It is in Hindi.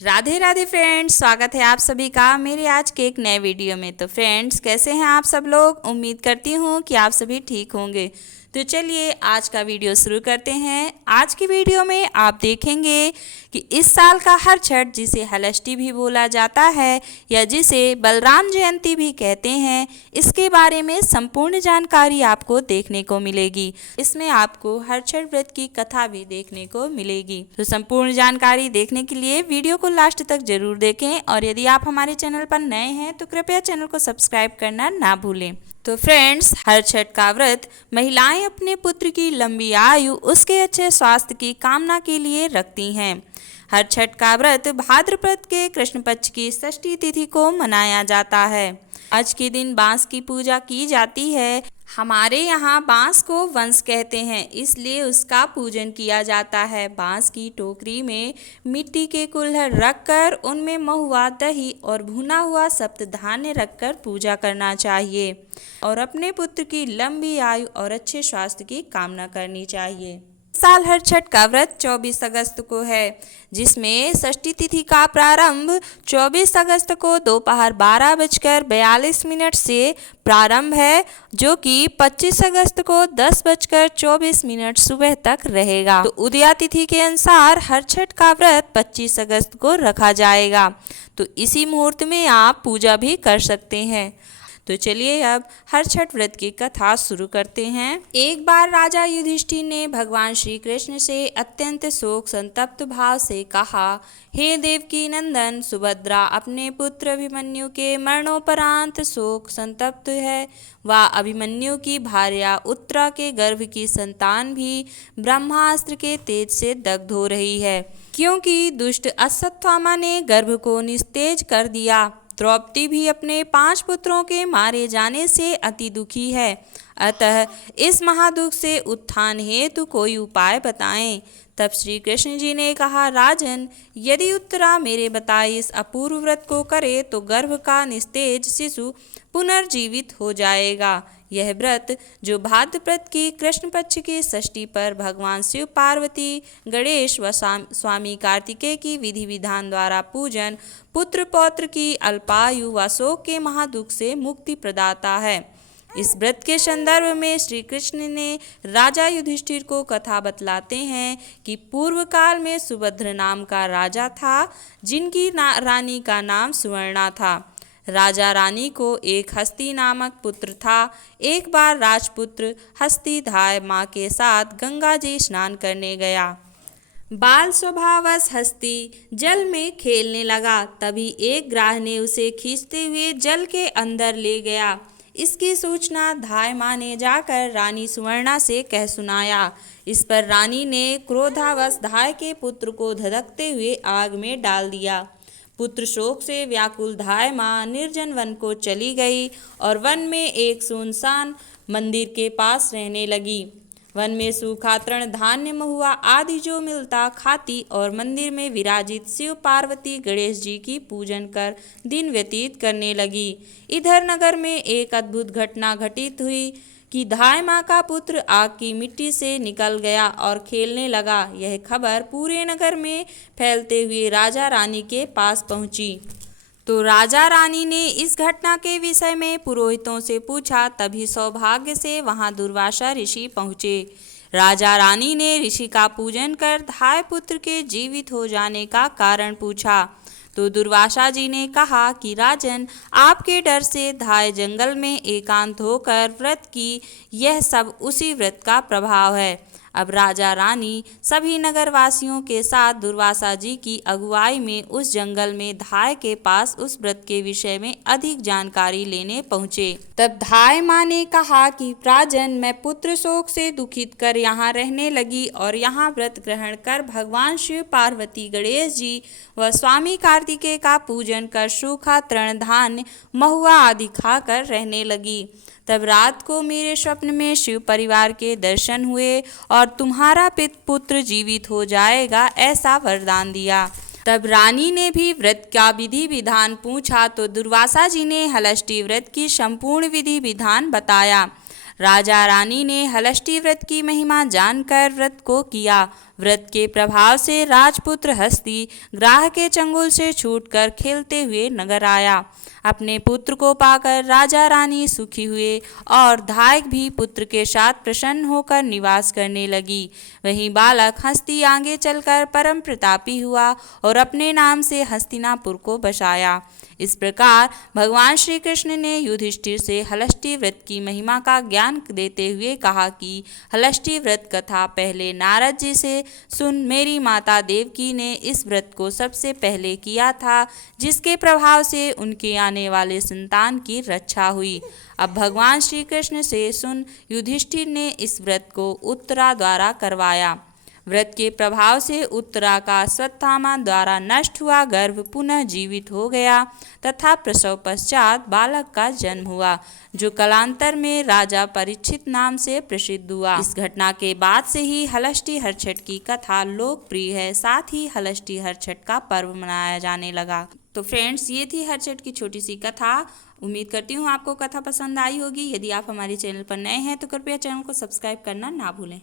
राधे राधे फ्रेंड्स, स्वागत है आप सभी का मेरे आज के एक नए वीडियो में। तो फ्रेंड्स, कैसे हैं आप सब लोग? उम्मीद करती हूँ कि आप सभी ठीक होंगे। तो चलिए आज का वीडियो शुरू करते हैं। आज की वीडियो में आप देखेंगे कि इस साल का हर छठ, जिसे हलष्टी भी बोला जाता है या जिसे बलराम जयंती भी कहते हैं, इसके बारे में संपूर्ण जानकारी आपको देखने को मिलेगी। इसमें आपको हर छठ व्रत की कथा भी देखने को मिलेगी। तो संपूर्ण जानकारी देखने के लिए वीडियो को लास्ट तक जरूर देखें, और यदि आप हमारे चैनल पर नए हैं तो कृपया चैनल को सब्सक्राइब करना ना भूलें। तो फ्रेंड्स, हर छठ का व्रत महिलाएं अपने पुत्र की लंबी आयु, उसके अच्छे स्वास्थ्य की कामना के लिए रखती हैं। हर छठ का व्रत भाद्रपद के कृष्ण पक्ष की षष्ठी तिथि को मनाया जाता है। आज के दिन बांस की पूजा की जाती है। हमारे यहाँ बांस को वंश कहते हैं, इसलिए उसका पूजन किया जाता है। बांस की टोकरी में मिट्टी के कुल्हड़ रखकर उनमें महुआ, दही और भुना हुआ सप्त धान्य रखकर पूजा करना चाहिए और अपने पुत्र की लंबी आयु और अच्छे स्वास्थ्य की कामना करनी चाहिए। साल हर छठ का व्रत 24 अगस्त को है, जिसमें षष्ठी तिथि का प्रारंभ 24 अगस्त को दोपहर 12:42 से प्रारंभ है, जो कि 25 अगस्त को 10:24 सुबह तक रहेगा। तो उदया तिथि के अनुसार हर छठ का व्रत 25 अगस्त को रखा जाएगा। तो इसी मुहूर्त में आप पूजा भी कर सकते हैं। तो चलिए अब हर छठ व्रत की कथा शुरू करते हैं। एक बार राजा युधिष्ठिर ने भगवान श्री कृष्ण से अत्यंत शोक संतप्त भाव से कहा, हे देवकी नंदन सुभद्रा अपने पुत्र अभिमन्यु के मरणोपरांत शोक संतप्त है। वह अभिमन्यु की भार्या उत्तरा के गर्भ की संतान भी ब्रह्मास्त्र के तेज से दग्ध हो रही है, क्योंकि दुष्ट अश्वत्थामा ने गर्भ को निस्तेज कर दिया। द्रौपदी भी अपने 5 पुत्रों के मारे जाने से अति दुखी है। अतः इस महादुख से उत्थान हेतु कोई उपाय बताएं। तब श्री कृष्ण जी ने कहा, राजन, यदि उत्तरा मेरे बताए इस अपूर्व व्रत को करे तो गर्भ का निस्तेज शिशु पुनर्जीवित हो जाएगा। यह व्रत, जो भाद्रपद की कृष्ण पक्ष की षष्ठी पर भगवान शिव, पार्वती, गणेश व स्वामी कार्तिकेय की विधि विधान द्वारा पूजन पुत्र पौत्र की अल्पायु व शोक के महादुख से मुक्ति प्रदाता है। इस व्रत के संदर्भ में श्री कृष्ण ने राजा युधिष्ठिर को कथा बतलाते हैं कि पूर्व काल में सुभद्र नाम का राजा था, जिनकी रानी का नाम सुवर्णा था। राजा रानी को एक हस्ती नामक पुत्र था। एक बार राजपुत्र हस्ती धाय माँ के साथ गंगा जी स्नान करने गया। बाल स्वभावश हस्ती जल में खेलने लगा। तभी एक ग्राह ने उसे खींचते हुए जल के अंदर ले गया। इसकी सूचना धाय माँ ने जाकर रानी सुवर्णा से कह सुनाया। इस पर रानी ने क्रोधावश धाय के पुत्र को धधकते हुए आग में डाल दिया। पुत्र शोक से व्याकुल धाय माँ निर्जन वन को चली गई और वन में एक सुनसान मंदिर के पास रहने लगी। वन में सूखा तृण, धान्य, महुआ आदि जो मिलता खाती और मंदिर में विराजित शिव, पार्वती, गणेश जी की पूजन कर दिन व्यतीत करने लगी। इधर नगर में एक अद्भुत घटना घटित हुई कि धाय माँ का पुत्र आग की मिट्टी से निकल गया और खेलने लगा। यह खबर पूरे नगर में फैलते हुए राजा रानी के पास पहुंची। तो राजा रानी ने इस घटना के विषय में पुरोहितों से पूछा। तभी सौभाग्य से वहां दुर्वासा ऋषि पहुँचे। राजा रानी ने ऋषि का पूजन कर धाय पुत्र के जीवित हो जाने का कारण पूछा। तो दुर्वासा जी ने कहा कि राजन, आपके डर से धाय जंगल में एकांत होकर व्रत की, यह सब उसी व्रत का प्रभाव है। अब राजा रानी सभी नगरवासियों के साथ दुर्वासा जी की अगुवाई में उस जंगल में धाय के पास उस व्रत के विषय में अधिक जानकारी लेने पहुँचे। तब धाय माँ ने कहा कि राजन, मैं पुत्र शोक से दुखित कर यहाँ रहने लगी और यहाँ व्रत ग्रहण कर भगवान शिव, पार्वती, गणेश जी व स्वामी कार्तिकेय का पूजन कर सूखा तृण, धान्य, महुआ आदि खाकर रहने लगी। तब रात को मेरे स्वप्न में शिव परिवार के दर्शन हुए और तुम्हारा पुत्र जीवित हो जाएगा, ऐसा वरदान दिया। तब रानी ने भी व्रत का विधि विधान पूछा। तो दुर्वासा जी ने हलष्टी व्रत की संपूर्ण विधि विधान बताया। राजा रानी ने हलष्टी व्रत की महिमा जानकर व्रत को किया। व्रत के प्रभाव से राजपुत्र हस्ती ग्राह के चंगुल से छूटकर खेलते हुए नगर आया। अपने पुत्र को पाकर राजा रानी सुखी हुए और धायक भी पुत्र के साथ प्रसन्न होकर निवास करने लगी। वहीं बालक हस्ती आगे चलकर परम प्रतापी हुआ और अपने नाम से हस्तिनापुर को बसाया। इस प्रकार भगवान श्री कृष्ण ने युधिष्ठिर से हलष्टि व्रत की महिमा का ज्ञान देते हुए कहा कि हलष्टि व्रत कथा पहले नारद जी से सुन। मेरी माता देवकी ने इस व्रत को सबसे पहले किया था, जिसके प्रभाव से उनके आने वाले संतान की रक्षा हुई। अब भगवान श्री कृष्ण से सुन। युधिष्ठिर ने इस व्रत को उत्तरा द्वारा करवाया। व्रत के प्रभाव से उत्तरा का अश्वत्थामा द्वारा नष्ट हुआ गर्भ पुनः जीवित हो गया तथा प्रसव पश्चात बालक का जन्म हुआ, जो कालांतर में राजा परीक्षित नाम से प्रसिद्ध हुआ। इस घटना के बाद से ही हलष्टि हरछठ की कथा लोकप्रिय है, साथ ही हलष्टि हरछठ का पर्व मनाया जाने लगा। तो फ्रेंड्स, ये थी हरछठ की छोटी सी कथा। उम्मीद करती हूँ आपको कथा पसंद आई होगी। यदि आप हमारे चैनल पर नए हैं तो कृपया चैनल को सब्सक्राइब करना ना भूलें।